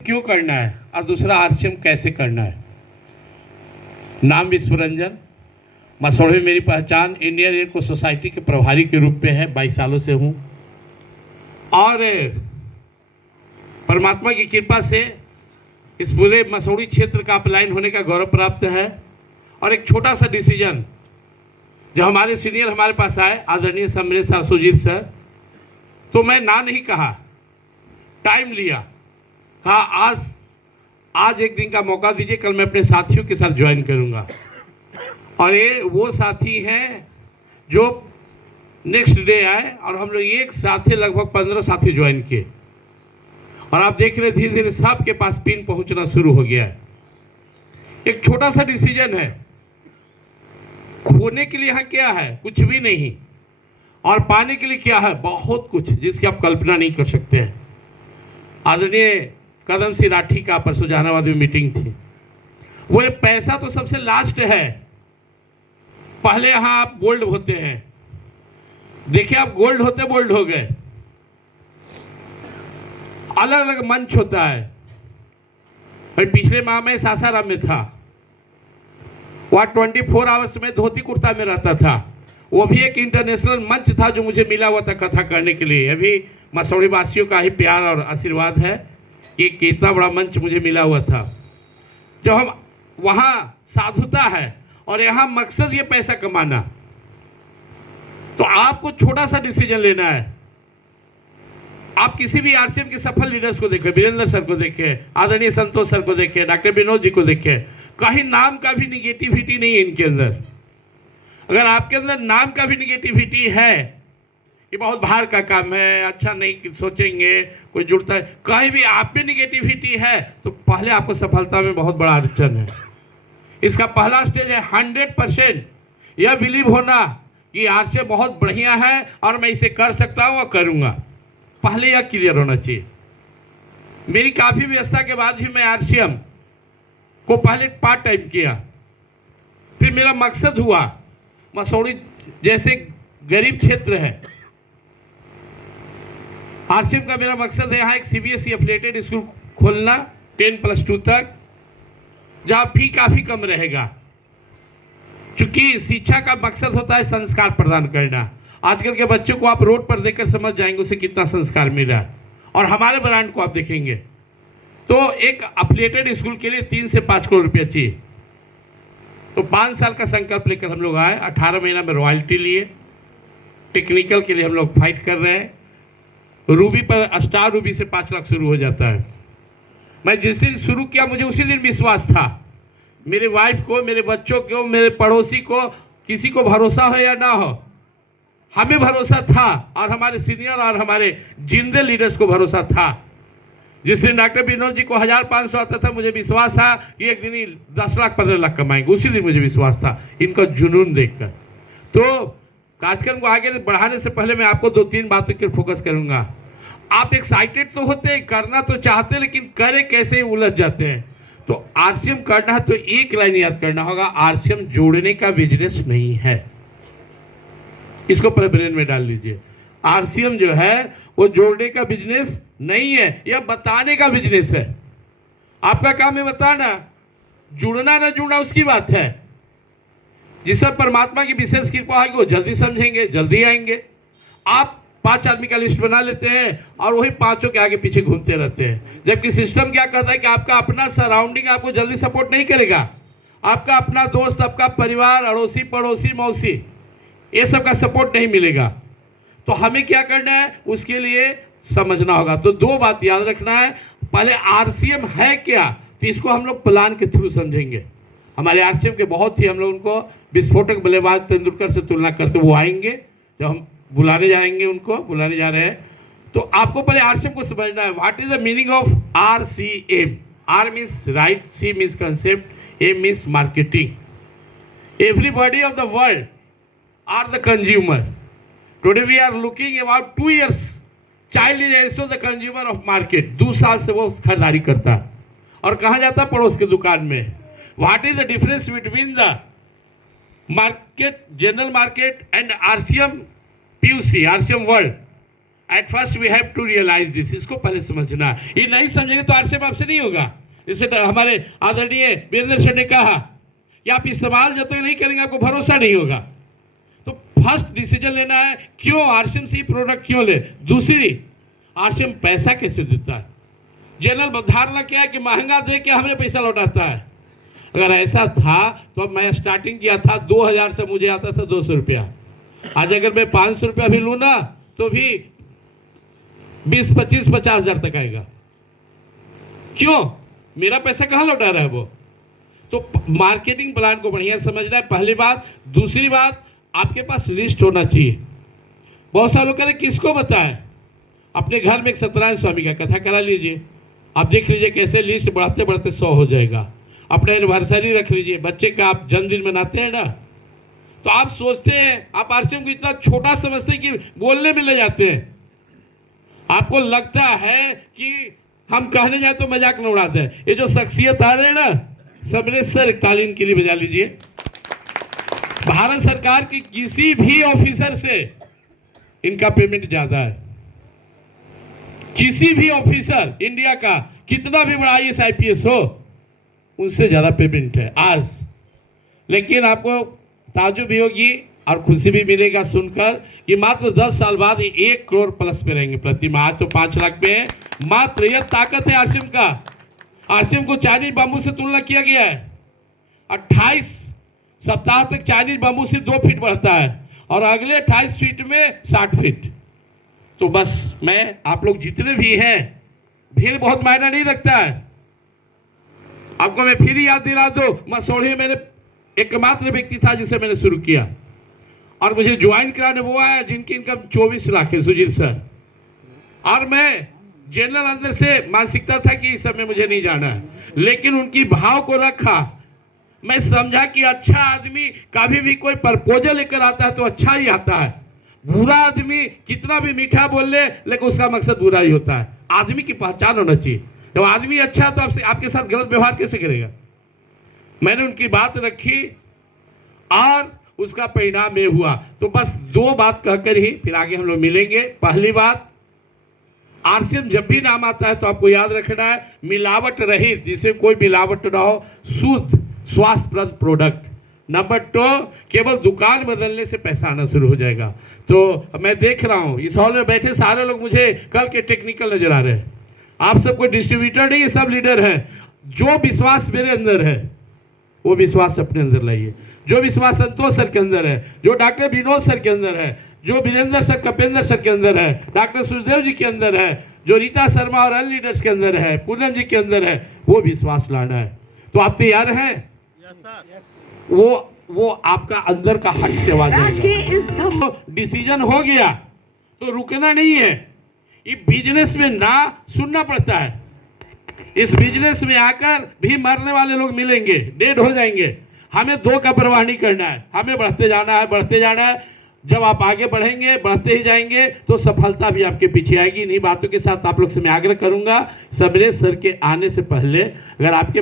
क्यों करना है और दूसरा आरसीएम कैसे करना है। नाम विश्वरंजन, मसौढ़ी मेरी पहचान इंडियन रेड क्रॉस सोसाइटी के प्रभारी के रूप में है, 22 सालों से हूँ और परमात्मा की कृपा से इस पूरे मसौढ़ी क्षेत्र का अपलाइन होने का गौरव प्राप्त है। और एक छोटा सा डिसीजन जब हमारे सीनियर हमारे पास आए, आदरणीय समरेश सर, सुजीत सर, तो मैं ना नहीं कहा, टाइम लिया, कहा आज एक दिन का मौका दीजिए, कल मैं अपने साथियों के साथ ज्वाइन करूंगा। और ये वो साथी हैं जो नेक्स्ट डे आए और हम लोग एक साथ लगभग 15 साथी ज्वाइन किए और आप देख रहे धीरे धीरे सबके पास पिन पहुंचना शुरू हो गया है। एक छोटा सा डिसीजन है, खोने के लिए यहाँ क्या है, कुछ भी नहीं, और पाने के लिए क्या है, बहुत कुछ, जिसकी आप कल्पना नहीं कर सकते हैं। आदरणीय कदम सिंह राठी का परसों जहानाबाद में मीटिंग थी, वो पैसा तो सबसे लास्ट है, पहले यहाँ आप बोल्ड होते हैं, देखिए आप गोल्ड होते बोल्ड हो गए। अलग अलग मंच होता है। पिछले माह में सासाराम में था, वह 24 आवर्स में धोती कुर्ता में रहता था, वो भी एक इंटरनेशनल मंच था जो मुझे मिला हुआ था कथा करने के लिए। अभी मसौढ़ी वासियों का ही प्यार और आशीर्वाद है कि कितना बड़ा मंच मुझे मिला हुआ था। जब हम वहाँ साधुता है और यहाँ मकसद ये पैसा कमाना, तो आपको छोटा सा डिसीजन लेना है। आप किसी भी आरसीएम के सफल लीडर्स को देखें, वीरेंद्र सर को देखें, आदरणीय संतोष सर को देखें, डॉक्टर विनोद जी को देखें, कहीं नाम का भी निगेटिविटी नहीं है इनके अंदर। अगर आपके अंदर नाम का भी निगेटिविटी है, ये बहुत भार का काम है, अच्छा नहीं सोचेंगे, कोई जुड़ता है, कहीं भी आप में निगेटिविटी है तो पहले आपको सफलता में बहुत बड़ा अड़चन है। इसका पहला स्टेज है 100% यह बिलीव होना कि आरसीएम बहुत बढ़िया है और मैं इसे कर सकता हूँ और करूँगा। पहले यह क्लियर होना चाहिए। मेरी काफ़ी व्यवस्था के बाद भी मैं आरसीएम को पहले पार्ट टाइम किया, फिर मेरा मकसद हुआ मसौढ़ी जैसे गरीब क्षेत्र है, आरसीएम का मेरा मकसद है यहाँ एक सीबीएसई एफिलिएटेड स्कूल खोलना 10+2 तक, जहाँ फी काफ़ी कम रहेगा। चूंकि शिक्षा का मकसद होता है संस्कार प्रदान करना। आजकल के बच्चों को आप रोड पर देखकर समझ जाएंगे उसे कितना संस्कार मिल रहा है, और हमारे ब्रांड को आप देखेंगे तो एक एफिलिएटेड स्कूल के लिए 3 से 5 करोड़ रुपया चाहिए। तो 5 साल का संकल्प लेकर हम लोग आए, 18 महीना में रॉयल्टी लिए, टेक्निकल के लिए हम लोग फाइट कर रहे हैं। रूबी पर स्टार रूबी से 5 लाख शुरू हो जाता है। मैं जिस दिन शुरू किया मुझे उसी दिन विश्वास था, मेरे वाइफ को, मेरे बच्चों को, मेरे पड़ोसी को, किसी को भरोसा हो या ना हो, हमें भरोसा था और हमारे सीनियर और हमारे जिंदे लीडर्स को भरोसा था। जिस दिन डॉक्टर विनोद जी को 1500 आता था, मुझे विश्वास था कि एक दिन ही 10 लाख 15 लाख कमाएंगे, उसी दिन मुझे विश्वास था इनका जुनून देखकर। तो कार्यक्रम को आगे बढ़ाने से पहले मैं आपको 2-3 बातों पर फोकस करूंगा। आप एक्साइटेड तो होते हैं, करना तो चाहते हैं, लेकिन करे कैसे ही उलझ जाते हैं। तो आरसीएम करना है तो एक लाइन याद करना होगा, आरसीएम जोड़ने का बिजनेस नहीं है। इसको पूरे ब्रेन में डाल लीजिए। आरसीएम जो है वो जोड़ने का बिजनेस नहीं है, यह बताने का बिजनेस है। आपका काम है बताना, जुड़ना ना जुड़ना उसकी बात है। जिस पर परमात्मा की विशेष कृपा है वो जल्दी समझेंगे, जल्दी आएंगे। आप 5 आदमी का लिस्ट बना लेते हैं और वही 5 के आगे पीछे घूमते रहते हैं, जबकि सिस्टम क्या कहता है कि आपका अपना सराउंडिंग आपको जल्दी सपोर्ट नहीं करेगा। आपका अपना दोस्त, आपका परिवार, अड़ोसी पड़ोसी मौसी, ये सब का सपोर्ट नहीं मिलेगा। तो हमें क्या करना है, उसके लिए समझना होगा। तो 2 बात याद रखना है। पहले आरसीएम है क्या, तो इसको हम लोग प्लान के थ्रू समझेंगे। हमारे आरसीएम के बहुत ही हम लोग उनको विस्फोटक बल्लेबाज तेंदुलकर से तुलना करते, वो आएंगे जब हम बुलाने जाएंगे, उनको बुलाने जा रहे हैं। तो आपको पहले आरसीएम को समझना है। What is the meaning of RCM? R means right, C means concept, A means marketing. Everybody of the world are the consumer. Today we are looking about 2 years. Child is also the consumer of market. 2 साल से वो खरीदारी करता है और कहाँ जाता है, पड़ोस के दुकान में। What is the difference between the market, general market and RCM PUC, RCM world? At first we have to realise this, इसको पहले समझना। ये नहीं समझेंगे तो आरसीएम आपसे नहीं होगा। जैसे हमारे आदरणीय वीरेंद्र सर ने कहा कि आप इस्तेमाल जब तक नहीं करेंगे आपको भरोसा नहीं होगा। तो फर्स्ट डिसीजन लेना है, क्यों आरसीएम से प्रोडक्ट क्यों ले। दूसरी, आरसीएम पैसा कैसे देता है। जनरल धारणा क्या है कि महंगा दे के हमें पैसा लौटाता है। अगर ऐसा था तो मैं स्टार्टिंग किया था 2000 से, मुझे आता था 200 रुपया। आज अगर मैं 500 रुपया भी लूँ ना तो भी 20, 25, 50 हजार तक आएगा। क्यों? मेरा पैसा कहाँ लौटा रहा है वो। तो मार्केटिंग प्लान को बढ़िया समझना है, पहली बात। दूसरी बात, आपके पास लिस्ट होना चाहिए। बहुत सारे लोग कहते हैं किसको बताएं। अपने घर में एक सत्यनारायण स्वामी का कथा करा लीजिए, आप देख लीजिए कैसे लिस्ट बढ़ते बढ़ते 100 हो जाएगा। अपने एनिवर्सरी रख लीजिए, बच्चे का आप जन्मदिन मनाते हैं ना, तो आप सोचते हैं, आप आरसीएम को इतना छोटा समझते हैं कि बोलने में ले जाते हैं। आपको लगता है कि हम कहने जाए तो मजाक न उड़ाते हैं। ये जो शख्सियत आ रहे हैं ना, सबने सर तालीम के लिए बजा लीजिए। भारत सरकार की किसी भी ऑफिसर से इनका पेमेंट ज्यादा है। किसी भी ऑफिसर इंडिया का, कितना भी बड़ा IAS IPS हो, उनसे ज्यादा पेमेंट है आज। लेकिन आपको ताजुब भी होगी और खुशी भी मिलेगा सुनकर कि मात्र 10 साल बाद 1 करोड़ प्लस पे रहेंगे प्रति माह। आज तो 5 लाख पे है। मात्र यह ताकत है आरसीएम का। आरसीएम को चाइनीज बाम्बू से तुलना किया गया है। 28 सप्ताह तक चाइनीज बाम्बू से 2 फीट बढ़ता है और अगले 28 फीट में 60 फीट। तो बस मैं, आप लोग जितने भी हैं, भीड़ बहुत मायना नहीं रखता है। आपको मैं फिर याद दिला दूं, मसौढ़ी में मैंने एकमात्र व्यक्ति था जिसे मैंने शुरू किया और मुझे ज्वाइन कराने वो आया जिनकी इनकम 24 लाख है, सुजीत सर। और मैं जनरल अंदर से मानसिकता था कि इस समय मुझे नहीं जाना है, लेकिन उनकी भाव को रखा। मैं समझा कि अच्छा आदमी कभी भी कोई प्रपोजल लेकर आता है तो अच्छा ही आता है। बुरा आदमी कितना भी मीठा बोल ले, लेकिन उसका मकसद बुरा ही होता है। आदमी की पहचान होना चाहिए। जब आदमी अच्छा तो आपसे, आपके साथ गलत व्यवहार कैसे करेगा। मैंने उनकी बात रखी और उसका परिणाम ये हुआ। तो बस 2 बात कहकर ही फिर आगे हम लोग मिलेंगे। पहली बात, आरसीएम जब भी नाम आता है तो आपको याद रखना है, मिलावट रहित, जिसे कोई मिलावट ना हो, शुद्ध स्वास्थ्यप्रद प्रोडक्ट। नंबर 2, केवल दुकान बदलने से पैसा आना शुरू हो जाएगा। तो मैं देख रहा हूँ इस हॉल में बैठे सारे लोग मुझे कल के टेक्निकल नजर आ रहे हैं। आप सब कोई डिस्ट्रीब्यूटर नहीं है, सब लीडर हैं। जो विश्वास मेरे अंदर है वो विश्वास अपने अंदर लाइए। जो विश्वास संतोष सर के अंदर है, जो डॉक्टर विनोद सर के अंदर है, जो वीरेंद्र सर, कपेंद्र सर के अंदर है, डॉक्टर सुखदेव जी के अंदर है, जो रीता शर्मा और अन्य लीडर्स के अंदर है, पूनम जी के अंदर है, वो विश्वास लाना है। तो आप तैयार हैं? वो आपका अंदर का हट से आवाज आएगा। डिसीजन हो गया तो रुकना नहीं है। ये बिजनेस में ना सुनना पड़ता है। इस बिजनेस में आकर भी मरने वाले लोग मिलेंगे, डेड हो जाएंगे। हमें 2 का परवाह नहीं करना है, हमें बढ़ते जाना है, बढ़ते जाना है। जब आप आगे बढ़ेंगे, बढ़ते ही जाएंगे, तो सफलता भी आपके पीछे आएगी। इन्हीं बातों के साथ आप लोग से मैं आग्रह करूंगा, समरेश सर के आने से पहले अगर आपके